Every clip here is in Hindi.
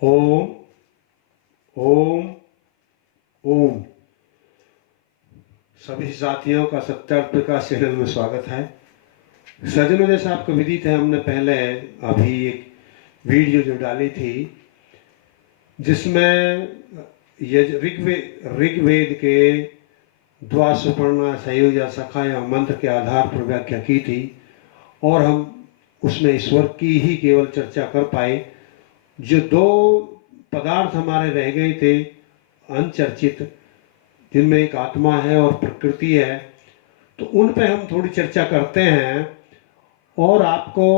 ओम ओम ओम। सभी साथियों का सत्यार्थ प्रकाश चैनल में स्वागत है। सज्जनों, जैसा आपको विदित है, हमने पहले अभी एक वीडियो जो डाली थी जिसमें ऋग्वेद के द्वासुपर्णा संयोजा सखाया मंत्र के आधार पर व्याख्या की थी और हम उसमें ईश्वर की ही केवल चर्चा कर पाए। जो दो पदार्थ हमारे रह गए थे अनचर्चित, जिनमें एक आत्मा है और प्रकृति है, तो उन पे हम थोड़ी चर्चा करते हैं। और आपको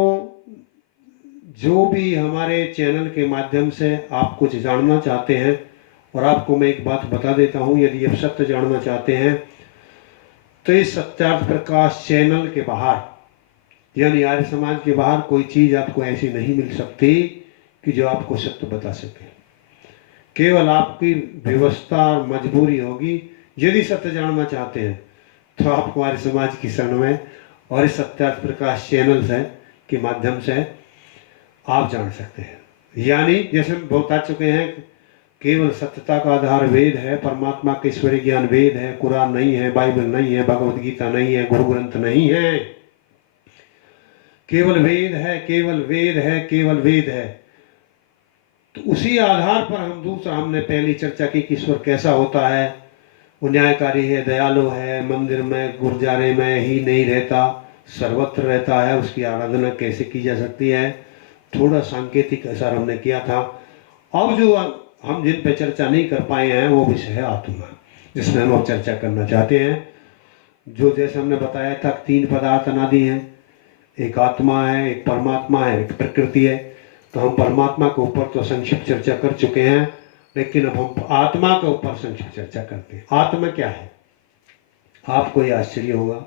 जो भी हमारे चैनल के माध्यम से आप कुछ जानना चाहते हैं, और आपको मैं एक बात बता देता हूं, यदि आप सत्य जानना चाहते हैं तो इस सत्यार्थ प्रकाश चैनल के बाहर, यानी आर्य समाज के बाहर, कोई चीज आपको ऐसी नहीं मिल सकती कि जो आपको सत्य बता सके। केवल आपकी व्यवस्था और मजबूरी होगी। यदि सत्य जानना चाहते हैं तो आप हमारे समाज की शरण में और इस सत्यार्थ प्रकाश चैनल से के माध्यम से आप जान सकते हैं। यानी जैसे हम बता चुके हैं, केवल सत्यता का आधार वेद है, परमात्मा का ईश्वरीय ज्ञान वेद है, कुरान नहीं है, बाइबल नहीं है, भगवत गीता नहीं है, गुरु ग्रंथ नहीं है, केवल वेद है, केवल वेद है, केवल वेद है। तो उसी आधार पर हमने पहली चर्चा की कि ईश्वर कैसा होता है। वो न्यायकारी है, दयालु है, मंदिर में गुरुद्वारे में ही नहीं रहता, सर्वत्र रहता है। उसकी आराधना कैसे की जा सकती है, थोड़ा सांकेतिक असर हमने किया था। अब जो हम जिन पे चर्चा नहीं कर पाए हैं वो विषय है आत्मा, जिसमें हम अब चर्चा करना चाहते हैं। जो जैसे हमने बताया था, तीन पदार्थ अनादि हैं, एक आत्मा है, एक परमात्मा है, एक प्रकृति है। तो हम परमात्मा के ऊपर तो संक्षिप्त चर्चा कर चुके हैं, लेकिन अब हम आत्मा के ऊपर संक्षिप्त चर्चा करते हैं। आत्मा क्या है? आपको यह आश्चर्य होगा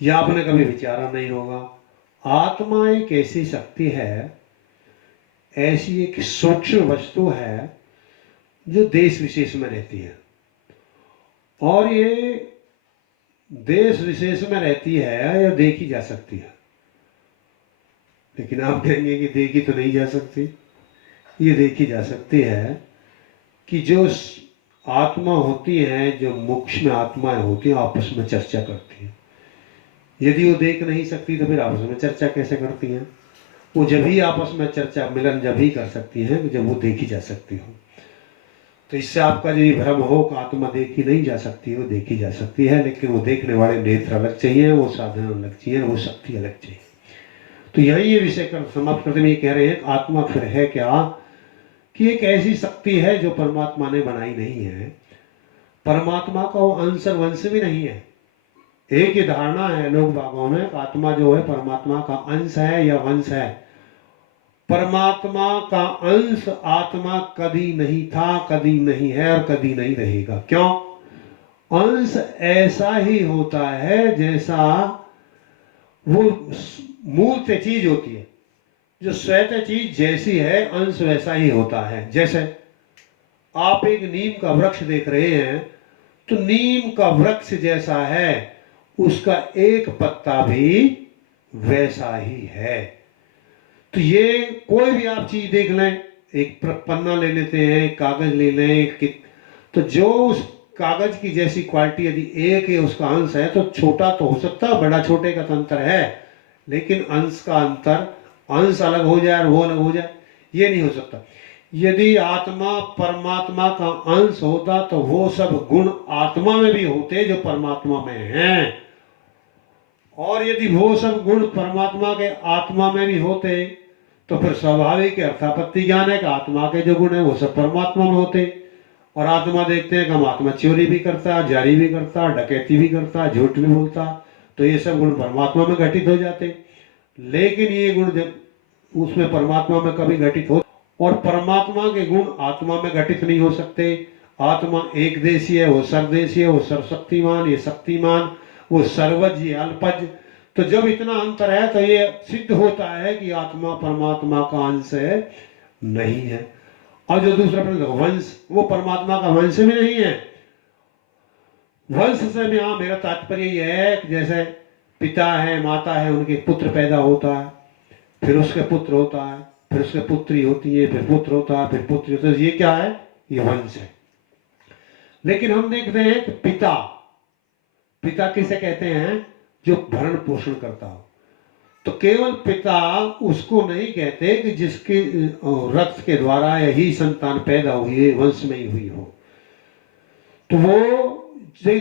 या आपने कभी विचारा नहीं होगा। आत्मा एक ऐसी शक्ति है, ऐसी एक सूक्ष्म वस्तु है जो देश विशेष में रहती है। और ये देश विशेष में रहती है या देखी जा सकती है। लेकिन आप कहेंगे कि देखी तो नहीं जा सकती। ये देखी जा सकती है कि जो आत्मा होती है, जो मोक्ष में आत्माएं होती हैं, आपस में चर्चा करती हैं। यदि वो देख नहीं सकती तो फिर आपस में चर्चा कैसे करती हैं? वो जब ही आपस में चर्चा मिलन जब ही कर सकती हैं जब वो देखी जा सकती हो। तो इससे आपका जो भ्रम हो कि आत्मा देखी नहीं जा सकती, वो देखी जा सकती है, लेकिन वो देखने वाले नेत्र अलग चाहिए, वो साधन अलग चाहिए, वो शक्ति अलग चाहिए। तो यही ये विषय कर समाप्त करते में ये कह रहे हैं, आत्मा फिर है क्या कि एक ऐसी शक्ति है जो परमात्मा ने बनाई नहीं है। परमात्मा का वो अंश और वंश भी नहीं है। एक ही धारणा है लोग बागों में, आत्मा जो है परमात्मा का अंश है या वंश है। परमात्मा का अंश आत्मा कभी नहीं था, कभी नहीं है और कभी नहीं रहेगा। क्यों? अंश ऐसा ही होता है जैसा वो मूर्त चीज होती है। जो श्वेत चीज जैसी है, अंश वैसा ही होता है। जैसे आप एक नीम का वृक्ष देख रहे हैं, तो नीम का वृक्ष जैसा है, उसका एक पत्ता भी वैसा ही है। तो ये कोई भी आप चीज देख लें, एक पन्ना ले लेते हैं, एक कागज ले लें, तो जो उस कागज की जैसी क्वालिटी यदि एक है, उसका अंश है, तो छोटा तो हो सकता है, बड़ा छोटे का तो अंतर है, लेकिन अंश का अंतर, अंश अलग हो जाए और वो अलग हो जाए, ये नहीं हो सकता। यदि आत्मा परमात्मा का अंश होता तो वो सब गुण आत्मा में भी होते जो परमात्मा में हैं, और यदि वो सब गुण परमात्मा के आत्मा में भी होते तो फिर स्वाभाविक अर्थापत्ति ज्ञान है कि आत्मा के जो गुण है वो सब परमात्मा में होते। और आत्मा देखते हैं कि हम आत्मा चोरी भी करता, जारी भी करता, डकैती भी करता, झूठ भी बोलता, तो ये सब गुण परमात्मा में घटित हो जाते। लेकिन ये गुण जब उसमें परमात्मा में कभी घटित हो, और परमात्मा के गुण आत्मा में घटित नहीं हो सकते। आत्मा एक देशी है, वो सर्वदेशी है, वो सर्वशक्तिमान, ये शक्तिमान, वो सर्वज्ञ, ये अल्पज्ञ। तो जब इतना अंतर है तो ये सिद्ध होता है कि आत्मा परमात्मा का अंश है नहीं है। और जो दूसरा प्रश्न, वंश, वो परमात्मा का वंश भी नहीं है। वंश से मेरा तात्पर्य यह है कि जैसे पिता है, माता है, उनके पुत्र पैदा होता है, फिर उसके पुत्र होता है, फिर उसके पुत्री होती है, फिर पुत्र होता है, फिर पुत्री होता है। ये क्या है? ये वंश है। लेकिन हम देखते हैं कि पिता, पिता किसे कहते हैं? जो भरण पोषण करता हो। तो केवल पिता उसको नहीं कहते कि जिसके रक्त के द्वारा यही संतान पैदा हुई है, वंश में ही हुई हो, तो वो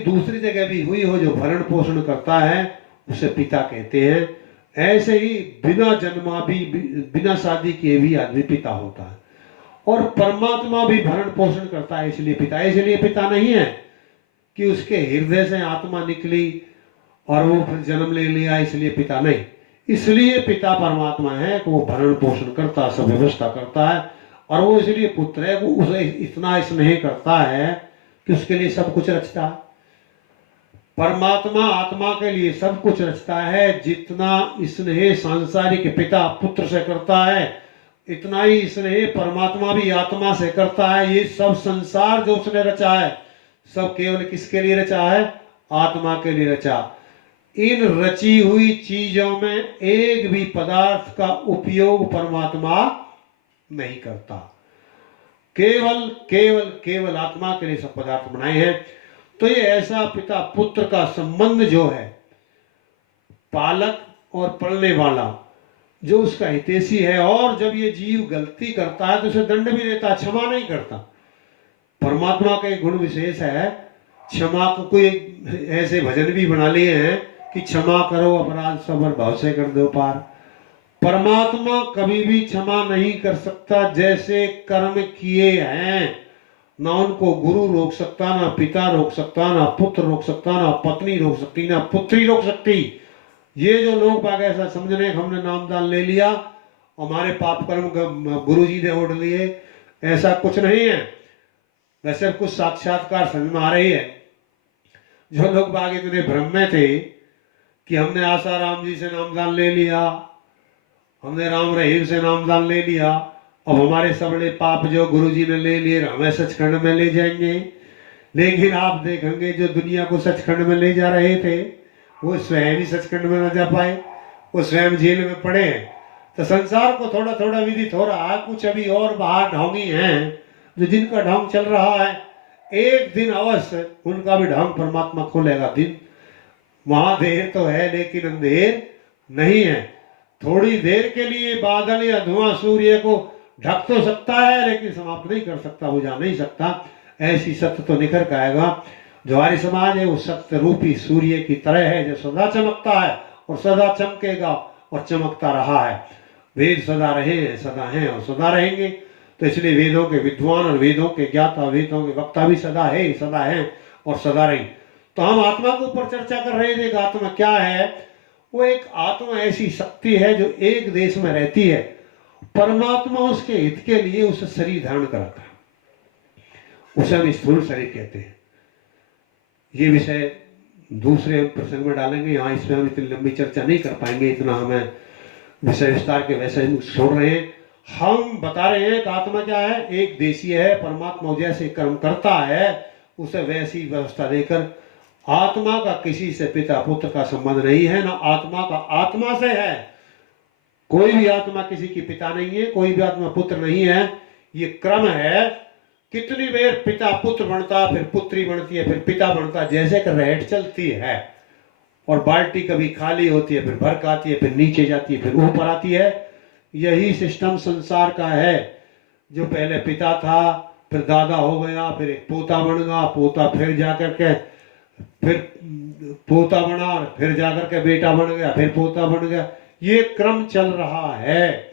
दूसरी जगह भी हुई हो, जो भरण पोषण करता है, उसे पिता कहते हैं। ऐसे ही बिना जन्मा भी, बिना शादी किए भी आदमी पिता होता है। और परमात्मा भी भरण पोषण करता है, इसलिए पिता। इसलिए पिता नहीं है कि उसके हृदय से आत्मा निकली और वो फिर जन्म ले लिया, इसलिए पिता नहीं। इसलिए पिता परमात्मा है कि वो भरण पोषण करता, सब व्यवस्था करता है। और वो इसलिए पुत्र है, वो उसे इतना स्नेह करता है कि उसके लिए सब कुछ रचता है। परमात्मा आत्मा के लिए सब कुछ रचता है। जितना स्नेह सांसारिक पिता पुत्र से करता है, इतना ही स्नेह परमात्मा भी आत्मा से करता है। ये सब संसार जो उसने रचा है, सब केवल किसके लिए रचा है? आत्मा के लिए रचा। इन रची हुई चीजों में एक भी पदार्थ का उपयोग परमात्मा नहीं करता। केवल केवल केवल आत्मा के लिए सब पदार्थ बनाए हैं। तो ये ऐसा पिता पुत्र का संबंध जो है, पालक और पलने वाला, जो उसका हितैषी है। और जब ये जीव गलती करता है तो उसे दंड भी देता, क्षमा नहीं करता। परमात्मा का एक गुण विशेष है, क्षमा को। कोई ऐसे भजन भी बना लिए हैं कि क्षमा करो अपराध सबर भाव से कर दो पार। परमात्मा कभी भी क्षमा नहीं कर सकता। जैसे कर्म किए हैं, ना उनको गुरु रोक सकता, ना पिता रोक सकता, ना पुत्र रोक सकता, ना पत्नी रोक सकती, ना पुत्री रोक सकती। ये जो लोग बाग ऐसा समझ रहे हैं हमने नामदान ले लिया, हमारे पाप कर्म गुरु जी ने ओढ़ लिए, ऐसा कुछ नहीं है। वैसे कुछ साक्षात्कार समझ में आ रही है। जो लोग बाग इतने भ्रम में थे कि हमने आसाराम जी से नामदान ले लिया, हमने राम रहीम से नामदान ले लिया, अब हमारे सबड़े पाप जो गुरु जी ने ले लिए हमें सचखंड में ले जाएंगे। लेकिन आप देखेंगे जो दुनिया को सचखंड में ले जा रहे थे, वो स्वयं ही सचखंड में न जा पाए, वो स्वयं जेल में पड़े हैं। तो संसार को थोड़ा थोड़ा विदित हो रहा है। कुछ अभी और बाहर ढोंगी हैं, जो जिनका ढोंग चल रहा है, एक दिन अवश्य उनका भी ढोंग परमात्मा खोलेगा। दिन वहां देर तो है, लेकिन अंधेर नहीं है। थोड़ी देर के लिए बादल या धुआं सूर्य को ढक तो सकता है, लेकिन समाप्त नहीं कर सकता, बुझा नहीं सकता। ऐसी सत्य तो निखर के आएगा। जो आर्य समाज है वो सत्य रूपी सूर्य की तरह है, जो सदा चमकता है और सदा चमकेगा और चमकता रहा है। वेद सदा रहे हैं, सदा हैं और सदा रहेंगे। तो इसलिए वेदों के विद्वान और वेदों के ज्ञाता, वेदों के वक्ता भी सदा है, सदा हैं और सदा रहें। तो हम आत्मा के ऊपर चर्चा कर रहे थे कि आत्मा क्या है। वो एक आत्मा ऐसी शक्ति है जो एक देश में रहती है। परमात्मा उसके हित के लिए उसे शरीर धारण कराता है, उसे हम स्थूल शरीर कहते हैं। ये विषय दूसरे प्रसंग में डालेंगे, यहाँ इसमें हम इतनी लंबी चर्चा नहीं कर पाएंगे, इतना हमें विषय विस्तार के वैसे हम छोड़ रहे हैं। हम बता रहे हैं कि आत्मा क्या है, एक देशीय है। परमात्मा जैसे कर्म करता है उसे वैसी व्यवस्था देकर। आत्मा का किसी से पिता पुत्र का संबंध नहीं है, ना आत्मा का आत्मा से है। कोई भी आत्मा किसी की पिता नहीं है, कोई भी आत्मा पुत्र नहीं है। ये क्रम है। कितनी देर पिता पुत्र बनता, फिर पुत्री बनती है, फिर पिता बनता, जैसे कि रेट चलती है। और बाल्टी कभी खाली होती है, फिर भर के आती है, फिर नीचे जाती है, फिर ऊपर आती है। यही सिस्टम संसार का है। जो पहले पिता था, फिर दादा हो गया, फिर एक पोता बन गया, पोता फिर जाकर के फिर पोता बना, फिर जाकर के बेटा बन गया, फिर पोता बन गया। ये क्रम चल रहा है।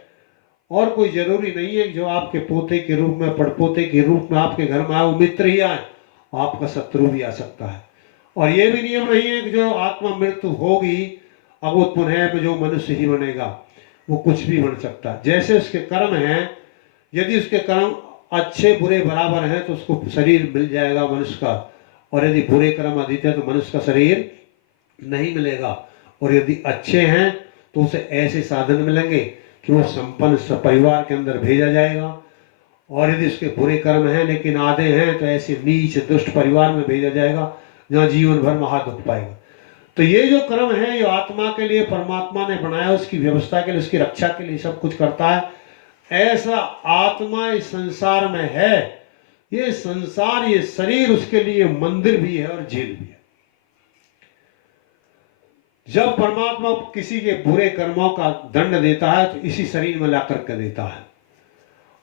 और कोई जरूरी नहीं है जो आपके पोते के रूप में, पड़पोते के रूप में आपके घर में आए वो मित्र ही आए, आपका शत्रु भी आ सकता है। और ये भी नियम नहीं है कि जो आत्मा मृत्यु होगी अब वो पुनः जो मनुष्य ही बनेगा, वो कुछ भी बन सकता है। जैसे उसके कर्म हैं, यदि उसके कर्म अच्छे बुरे बराबर हैं तो उसको शरीर मिल जाएगा मनुष्य का। और यदि बुरे कर्म अधिक है तो मनुष्य का शरीर नहीं मिलेगा। और यदि अच्छे हैं तो उसे ऐसे साधन मिलेंगे कि वो संपन्न परिवार के अंदर भेजा जाएगा। और यदि उसके बुरे कर्म हैं लेकिन आधे हैं तो ऐसे नीच दुष्ट परिवार में भेजा जाएगा जहाँ जीवन भर महा दुख पाएगा। तो ये जो कर्म है ये आत्मा के लिए परमात्मा ने बनाया, उसकी व्यवस्था के लिए, उसकी रक्षा के लिए सब कुछ करता है। ऐसा आत्मा इस संसार में है। ये संसार, ये शरीर उसके लिए मंदिर भी है और जेल भी है। जब परमात्मा किसी के बुरे कर्मों का दंड देता है तो इसी शरीर में लाकर के देता है,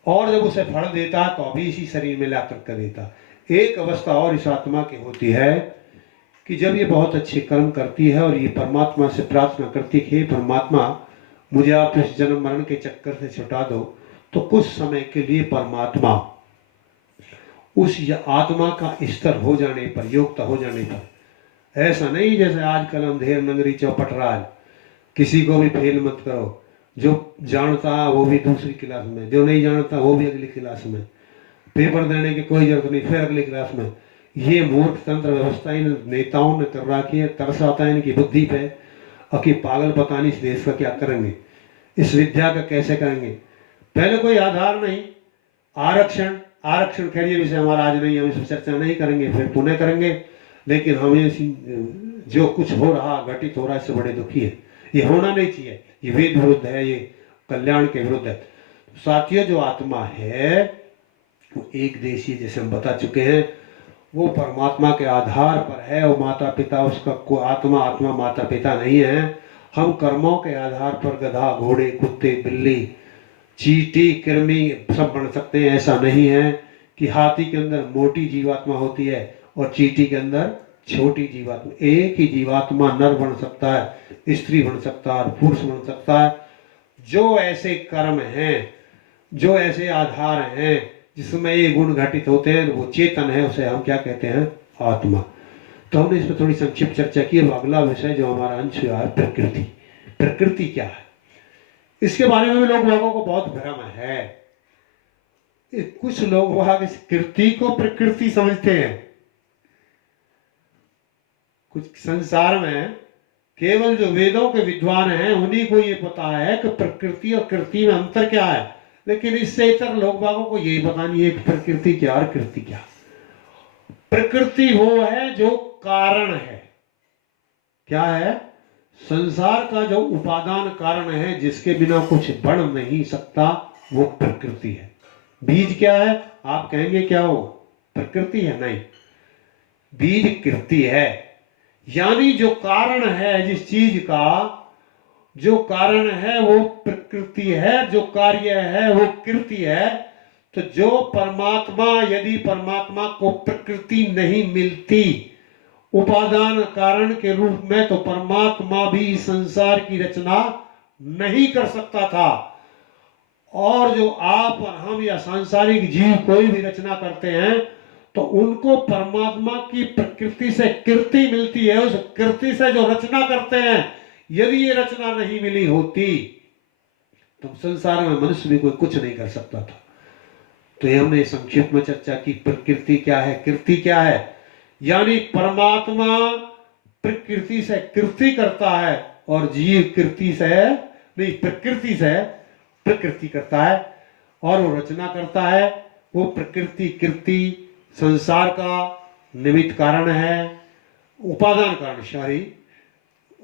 और जब उसे फल देता है तो अभी इसी शरीर में लाकर के देता है। एक अवस्था और इस आत्मा की होती है कि जब ये बहुत अच्छे कर्म करती है और ये परमात्मा से प्रार्थना करती है कि परमात्मा मुझे आप इस जन्म मरण के चक्कर से छुटा दो, तो कुछ समय के लिए परमात्मा उस आत्मा का स्तर हो जाने पर, योग्यता हो जाने पर, ऐसा नहीं जैसे आजकल अंधेर नगरी चौपट राज, किसी को भी फेल मत करो, जो जानता है वो भी दूसरी क्लास में, जो नहीं जानता वो भी अगली क्लास में, पेपर देने की कोई जरूरत नहीं, फिर अगली क्लास में। ये मूर्ख तंत्र व्यवस्था इन नेताओं ने कर रखी है। तरस आता है इनकी बुद्धि पे, और कि पागल पता नहीं इस देश का क्या करेंगे, इस विद्या का कैसे करेंगे। पहले कोई आधार नहीं, आरक्षण आरक्षण खैर ये विषय हमारा आज नहीं, हम इस पर चर्चा नहीं करेंगे, फिर पुनः करेंगे। लेकिन हमें जो कुछ हो रहा, घटित हो रहा है, इससे बड़े दुखी है। ये होना नहीं चाहिए, ये वेद विरुद्ध है, ये कल्याण के विरुद्ध है। साथियों, जो आत्मा है वो एक देशीय, जैसे हम बता चुके हैं, वो परमात्मा के आधार पर है। वो माता पिता उसका को आत्मा माता पिता नहीं है। हम कर्मों के आधार पर गधा, घोड़े, कुत्ते, बिल्ली, चींटी, कृमि सब बन सकते हैं। ऐसा नहीं है कि हाथी के अंदर मोटी जीवात्मा होती है और चींटी के अंदर छोटी जीवात्मा। एक ही जीवात्मा नर बन सकता है, स्त्री बन सकता है, पुरुष बन सकता है। जो ऐसे कर्म हैं, जो ऐसे आधार हैं जिसमें ये गुण घटित होते हैं, वो चेतन है, उसे हम क्या कहते हैं? आत्मा। तो हमने इस पर थोड़ी संक्षिप्त चर्चा की। अब अगला विषय जो हमारा अंश है, प्रकृति। प्रकृति क्या है, इसके बारे में भी लोगों को बहुत भ्रम है। कुछ लोग वहां इस कृति को प्रकृति समझते हैं। कुछ संसार में केवल जो वेदों के विद्वान हैं उन्हीं को ये पता है कि प्रकृति और कृति में अंतर क्या है, लेकिन इससे इतर लोग बागों को यही पता नहीं है कि प्रकृति क्या और कृति क्या। प्रकृति वो है जो कारण है। क्या है? संसार का जो उपादान कारण है, जिसके बिना कुछ बन नहीं सकता, वो प्रकृति है। बीज क्या है? आप कहेंगे क्या हो? प्रकृति है? नहीं, बीज कृति है। यानी जो कारण है, जिस चीज का जो कारण है वो प्रकृति है, जो कार्य है वो कृति है। तो जो परमात्मा, यदि परमात्मा को प्रकृति नहीं मिलती उपादान कारण के रूप में, तो परमात्मा भी संसार की रचना नहीं कर सकता था। और जो आप और हम या सांसारिक जीव कोई भी रचना करते हैं तो उनको परमात्मा की प्रकृति से कृति मिलती है। उस कृति से जो रचना करते हैं, यदि ये रचना नहीं मिली होती तो संसार में मनुष्य भी कोई कुछ नहीं कर सकता था। तो ये हमने संक्षिप्त में चर्चा की। प्रकृति क्या है, कृति क्या है। यानी परमात्मा प्रकृति से कृति करता है और जीव कृति से नहीं, प्रकृति से प्रकृति करता है और वो रचना करता है। वो प्रकृति कृति संसार का निमित्त कारण है, उपादान कारण, सॉरी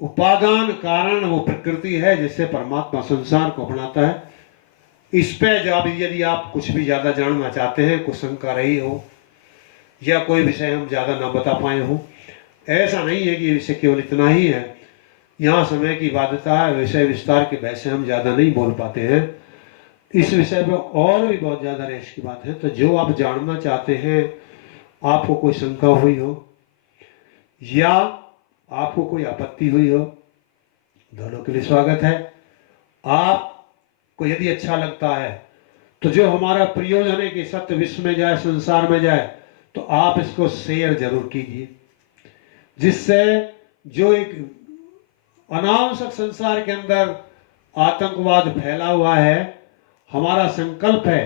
उपादान कारण वो प्रकृति है जिससे परमात्मा संसार को बनाता है। इस पे जब यदि आप कुछ भी ज्यादा जानना चाहते हैं, कुछ शंका रही हो या कोई विषय हम ज्यादा ना बता पाए हो, ऐसा नहीं है कि ये विषय केवल इतना ही है। यहाँ समय की बाध्यता है, विषय विस्तार के वैसे हम ज्यादा नहीं बोल पाते हैं। इस विषय पर और भी बहुत ज्यादा रेश की बात है। तो जो आप जानना चाहते हैं, आपको कोई शंका हुई हो या आपको कोई आपत्ति हुई हो, दोनों के लिए स्वागत है। आपको यदि अच्छा लगता है तो जो हमारा प्रयोजन है कि सत्य विश्व में जाए, संसार में जाए, तो आप इसको शेयर जरूर कीजिए, जिससे जो एक अनावश्यक संसार के अंदर आतंकवाद फैला हुआ है, हमारा संकल्प है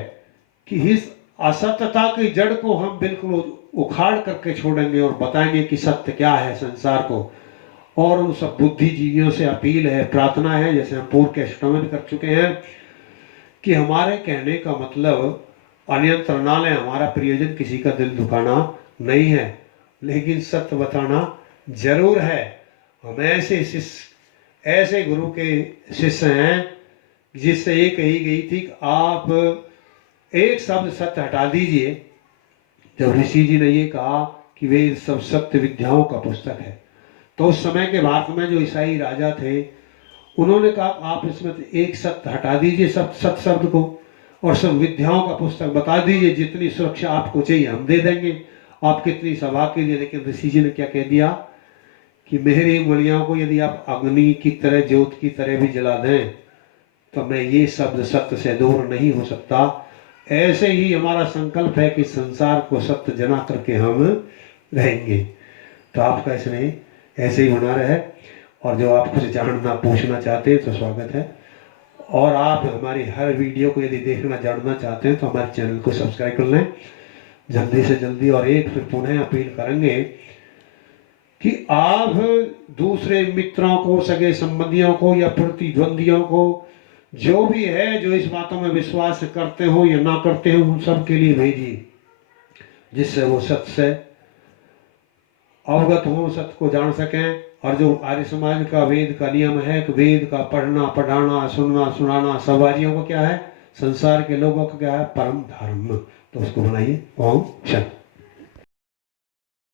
कि इस असत्यता की जड़ को हम बिल्कुल उखाड़ करके छोड़ेंगे और बताएंगे कि सत्य क्या है संसार को। और उन सब बुद्धिजीवियों से अपील है, प्रार्थना है, जैसे हम पूर्व के स्टों में भी कर चुके हैं, कि हमारे कहने का मतलब अन्यत्र ना लें। हमारा प्रयोजन किसी का दिल दुखाना नहीं है, लेकिन सत्य बताना जरूर है। हम ऐसे गुरु के शिष्य हैं जिससे ये कही गई थी कि आप एक शब्द सत्य हटा दीजिए। जब ऋषि जी ने ये कहा कि वेद सब सत्य विद्याओं का पुस्तक है, तो उस समय के भारत में जो ईसाई राजा थे उन्होंने कहा आप इसमें एक सत्य हटा दीजिए, सत्य शब्द को, और सब विद्याओं का पुस्तक बता दीजिए, जितनी सुरक्षा आपको चाहिए हम दे देंगे, आप कितनी सभा कीजिए। लेकिन ऋषि जी ने क्या कह दिया कि मेरी उंगलियों को यदि आप अग्नि की तरह, ज्योत की तरह भी जला दें तो मैं ये शब्द सत्य से दूर नहीं हो सकता। ऐसे ही हमारा संकल्प है कि संसार को सत्य जना करके हम रहेंगे। तो आपका इसमें ऐसे ही होना रहे, और जो आप कुछ जानना पूछना चाहते हैं तो स्वागत है। और आप हमारी हर वीडियो को यदि देखना जानना चाहते हैं तो हमारे चैनल को सब्सक्राइब कर लें जल्दी से जल्दी। और एक फिर पुनः अपील करेंगे कि आप दूसरे मित्रों को, सगे संबंधियों को या प्रतिद्वंदियों को, जो भी है जो इस बातों में विश्वास करते हो या ना करते हो, उन सब के लिए भेजिए, जिससे वो सत्य से अवगत हो, सत्य को जान सकें। और जो आर्य समाज का वेद का नियम है कि वेद का पढ़ना, पढ़ाना, सुनना, सुनाना समाजियों को क्या है, संसार के लोगों को क्या है, परम धर्म, तो उसको बनाइए। ओम शांति।